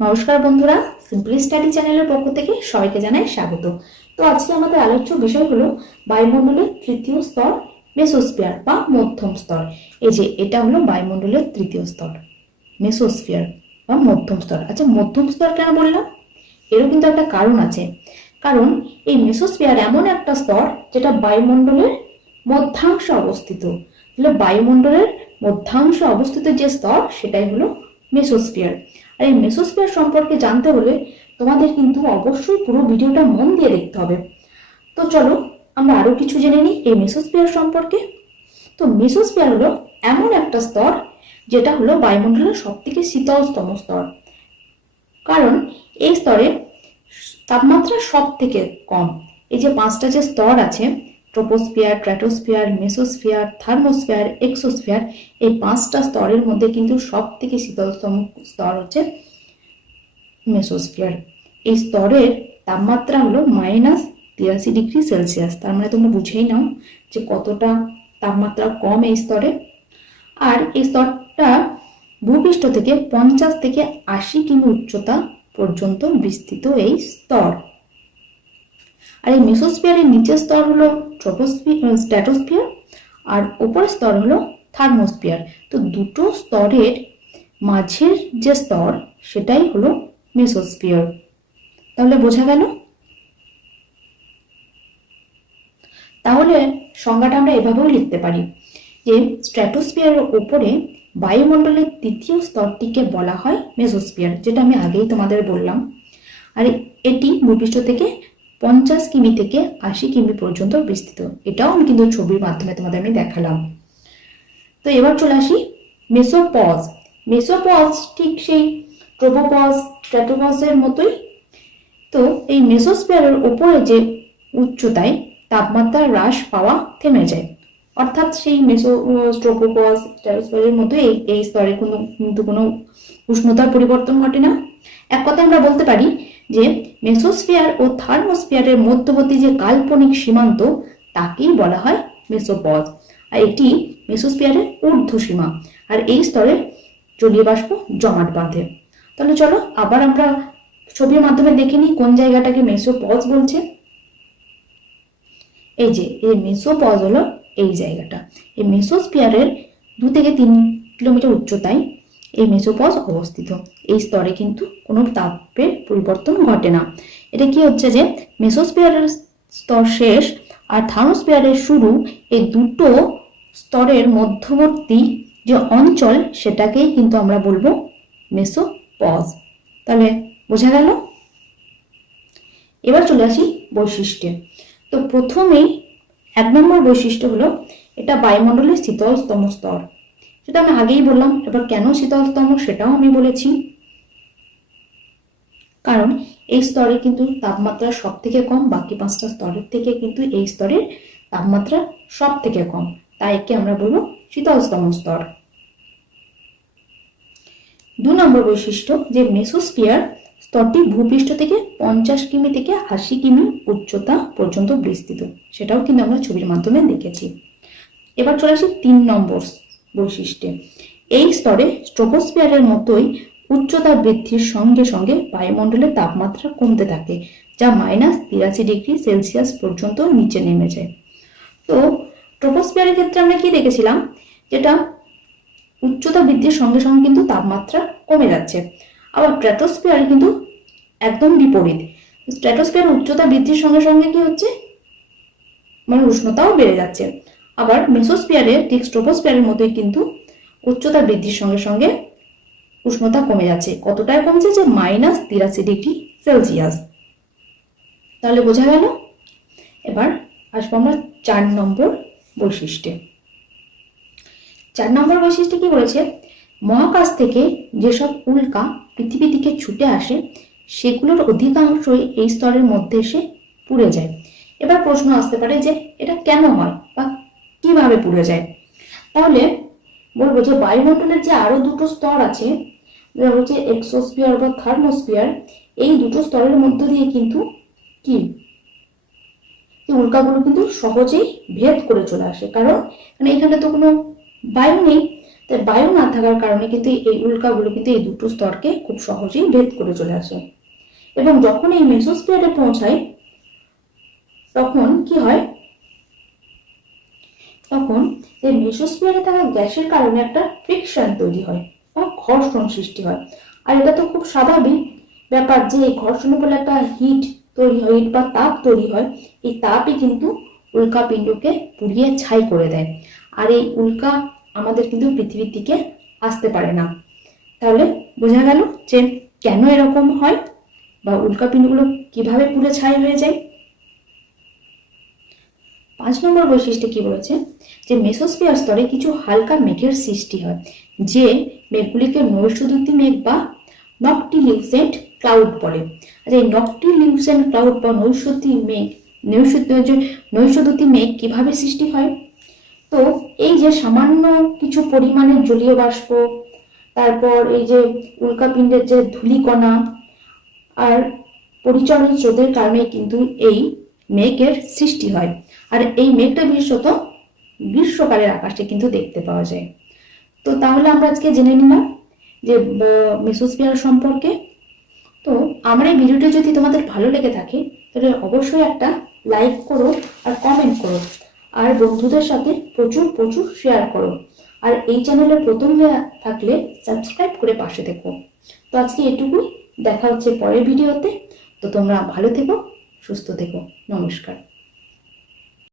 নমস্কার বন্ধুরা simply study চ্যানেলের পক্ষ থেকে সবাইকে জানাই স্বাগত। তো আজকে আমাদের আলোচ্য বিষয় হলো বায়ুমণ্ডলের তৃতীয় স্তর মেসোস্ফিয়ার বা মধ্যম স্তর। এই যে, এটা হলো বায়ুমণ্ডলের তৃতীয় স্তর, মেসোস্ফিয়ার বা মধ্যম স্তর। আচ্ছা মধ্যম স্তর কেন বললাম? এরও কিন্তু একটা কারণ আছে। কারণ এই মেসোস্ফিয়ার এমন একটা স্তর যেটা বায়ুমণ্ডলের মধ্যাংশে অবস্থিত। তাহলে বায়ুমণ্ডলের মধ্যাংশে অবস্থিত যে স্তর, সেটাই হলো মেসোস্ফিয়ার। আর এই মেসোস্ফিয়ার সম্পর্কে জানতে হলে তোমাদের কিন্তু অবশ্যই পুরো ভিডিওটা মন দিয়ে দেখতে হবে। তো চলো, আমরা আরও কিছু জেনে নিই এই মেসোস্ফিয়ার সম্পর্কে। তো মেসোস্ফিয়ার হলো এমন একটা স্তর যেটা হলো বায়ুমণ্ডলের সব থেকে শীতলতম স্তর। কারণ এই স্তরে তাপমাত্রা সব থেকে কম। এই যে পাঁচটা যে স্তর আছে troposphere stratosphere mesosphere thermosphere exosphere এই পাঁচটা স্তরের মধ্যে কিন্তু সব থেকে শীতলতম স্তর হচ্ছে মেসোস্ফিয়ার এই স্তরের তাপমাত্রা হলো মাইনাস তিরাশি ডিগ্রি সেলসিয়াস তার মানে তোমরা বুঝেই নাও যে কতটা তাপমাত্রা কম এই স্তরে। আর এই স্তরটা ভূপৃষ্ঠ থেকে পঞ্চাশ থেকে আশি কিমি উচ্চতা পর্যন্ত বিস্তৃত এই স্তর। আর এই মেসোস্ফিয়ারের নিচের স্তর হলো ট্রোপোস্ফিয়ার স্ট্যাটোস্ফিয়ার আর উপরের স্তর হলো থার্মোস্ফিয়ার। তো দুটো স্তরের মাঝের যে স্তর, সেটাই হলো মেসোস্ফিয়ার। তাহলে বোঝা গেল? তাহলে সংজ্ঞাটা আমরা এভাবেও লিখতে পারি যে স্ট্র্যাটোস্ফিয়ারের ওপরে বায়ুমণ্ডলের তৃতীয় স্তরটিকে বলা হয় মেসোস্ফিয়ার, যেটা আমি আগেই তোমাদের বললাম। আর এটি ভূপৃষ্ঠ থেকে পঞ্চাশ কিমি থেকে আশি কিমি পর্যন্ত বিস্তৃত। এটাও আমি কিন্তু ছবির মাধ্যমে তোমাদের আমি দেখালাম। তো এবার চলে আসি মেসোপজ। মেসোপজ ঠিক সেই ট্রোপোপজ, স্ট্র্যাটোপজের মতোই। তো এই মেসোস্ফিয়ারের উপরে যে উচ্চতায় তাপমাত্রা হ্রাস পাওয়া থেমে যায়। অর্থাৎ সেই মেসো স্ট্রোপোপজ স্ট্র্যাটোস্ফিয়ারের মতো এই এই স্তরে কোনো কিন্তু কোনো উষ্ণতার পরিবর্তন ঘটে না। এক কথায় আমরা বলতে পারি যে মেসোস্ফিয়ার ও থার্মোস্ফিয়ারের মধ্যবর্তী যে কাল্পনিক সীমান্ত, তাকেই বলা হয় মেসোপজ। আর এটি মেসোস্ফিয়ারের ঊর্ধ্ব সীমা আর এই স্তরে জলীয় বাষ্প জমাট বাঁধে। তাহলে চলো আবার আমরা ছবির মাধ্যমে দেখে নিই কোন জায়গাটাকে মেসোপজ বলছে। এই যে, এই মেসোপজ হলো এই জায়গাটা। এই মেসোস্ফিয়ারের দু থেকে তিন কিলোমিটার উচ্চতায় এই মেসোপজ অবস্থিত। এই স্তরে কিন্তু কোনো তাপের পরিবর্তন ঘটে না। এটা কি হচ্ছে যে মেসোস্ফিয়ারের স্তর শেষ আর থার্মোস্ফিয়ারের শুরু এই দুটো স্তরের মধ্যবর্তী যে অঞ্চল, সেটাকেই কিন্তু আমরা বলব মেসোপজ। তাহলে বোঝা গেল? এবার চলে আসি বৈশিষ্ট্যে। তো প্রথমেই এক নম্বর বৈশিষ্ট্য হলো এটা বায়ুমণ্ডলের শীতলতম স্তর। সেটা আমি আগেই বললাম, এবার কেন শীতলতম সেটাও আমি বলেছি। কারণ এই স্তরে কিন্তু তাপমাত্রা সব থেকে কম, বাকি পাঁচটা স্তরের থেকে কিন্তু এই স্তরের তাপমাত্রা সব থেকে কম। তাই একে আমরা বলব শীতলতম স্তর। দু নম্বর বৈশিষ্ট্য, যে মেসোস্ফিয়ার স্তরটি ভূপৃষ্ঠ থেকে পঞ্চাশ কিমি থেকে আশি কিমি উচ্চতা পর্যন্ত বিস্তৃত। সেটাও কিন্তু আমরা ছবির মাধ্যমে দেখেছি। এবার চলে আসি তিন নম্বর বৈশিষ্ট্যে। এই স্তরে স্ট্রোপোস্ফিয়ারের মতোই উচ্চতা বৃদ্ধির সঙ্গে সঙ্গে বায়ুমণ্ডলের তাপমাত্রা কমতে থাকে, যা মাইনাস তিরাশি ডিগ্রি সেলসিয়াস পর্যন্ত নিচে নেমে যায়। তো ট্রোপোস্ফিয়ারের ক্ষেত্রে আমরা কি দেখেছিলাম? যেটা উচ্চতা বৃদ্ধির সঙ্গে সঙ্গে কিন্তু তাপমাত্রা কমে যাচ্ছে। আবার ট্র্যাটোস্ফিয়ারে কিন্তু একদম বিপরীত। স্ট্র্যাটোস্ফিয়ার উচ্চতা বৃদ্ধির সঙ্গে সঙ্গে কি হচ্ছে? মানে উষ্ণতাও বেড়ে যাচ্ছে। আবার মেসোস্ফিয়ারে ঠিক মধ্যে কিন্তু উচ্চতা বৃদ্ধির সঙ্গে সঙ্গে উষ্ণতা কমে যাচ্ছে। কতটায় কমছে যে মাইনাস তিরাশি ডিগ্রি সেলসিয়াস। তাহলে বোঝা গেল? এবার আসব আমরা চার নম্বর বৈশিষ্ট্যে। চার নম্বর বৈশিষ্ট্য কি বলেছে? মহাকাশ থেকে যেসব উল্কা পৃথিবী দিকে ছুটে আসে, সেগুলোর অধিকাংশই এই স্তরের মধ্যে এসে পুড়ে যায়। এবার প্রশ্ন আসতে পারে যে এটা কেন হয় বা কীভাবে পুড়ে যায়? তাহলে বলব যে বায়ুমণ্ডলের যে আরও দুটো স্তর আছে হচ্ছে এক্সোস্ফিয়ার বা থার্মোস্ফিয়ার এই দুটো স্তরের মধ্য দিয়ে কিন্তু কি? উল্কাগুলো কিন্তু সহজেই ভেদ করে চলে আসে। কারণ মানে এখানে তো কোনো বায়ু নেই, তাই বায়ু না থাকার কারণে কিন্তু এই উল্কাগুলো কিন্তু এই দুটো স্তরকে খুব সহজেই ভেদ করে চলে আসে। এবং যখন এই মেসোস্পিয়ারে পৌঁছায়, তখন কি হয়? তখন এই মেসোস্পিয়ারে থাকা গ্যাসের কারণে একটা ফ্রিকশন তৈরি হয় বা ঘর্ষণ সৃষ্টি হয়। আর এটা তো খুব স্বাভাবিক ব্যাপার যে এই ঘর্ষণের ফলে একটা হিট তৈরি হয়, হিট বা তাপ তৈরি হয়। এই তাপই কিন্তু উল্কাপিণ্ডকে পুড়িয়ে ছাই করে দেয়। আর এই উল্কা আমাদের কিন্তু পৃথিবীর দিকে আসতে পারে না। তাহলে বোঝা গেল যে কেন এরকম হয় বা উল্কাপিণ্ডগুলো কীভাবে পুড়ে ছাই হয়ে যায়? পাঁচ নম্বর বৈশিষ্ট্যে কি বলেছে? যে মেসোস্ফিয়ার স্তরে কিছু হালকা মেঘের সৃষ্টি হয়, যে মেঘগুলিকে নৈশদূতি মেঘ বা নকটিলিউসেন্ট ক্লাউড বলে। আচ্ছা এই নকটিলিউসেন্ট ক্লাউড বা নৈশদী মেঘ নৈশদ যে নৈশদূতি মেঘ কীভাবে সৃষ্টি হয়? তো এই যে সামান্য কিছু পরিমাণের জলীয় বাষ্প, তারপর এই যে উল্কাপিণ্ডের যে ধূলিকণা, আর পরিচালন স্রোতের কারণে কিন্তু এই মেঘের সৃষ্টি হয়। আর এই মেঘটা বিশেষত গ্রীষ্মকালের আকাশে কিন্তু দেখতে পাওয়া যায়। তো তাহলে আমরা আজকে জেনে নিলাম যে মেসোস্ফিয়ার সম্পর্কে। তো আমার এই ভিডিওটি যদি তোমাদের ভালো লেগে থাকে, তাহলে অবশ্যই একটা লাইক করো আর কমেন্ট করো। আর বন্ধুদের সাথে প্রচুর প্রচুর শেয়ার করো। আর এই চ্যানেলে প্রথম হয়ে থাকলে সাবস্ক্রাইব করে পাশে দেখো তো আজকে এটুকুই। দেখা হচ্ছে পরের ভিডিওতে। তো তোমরা ভালো থেকো। সুস্থ থেকো। নমস্কার।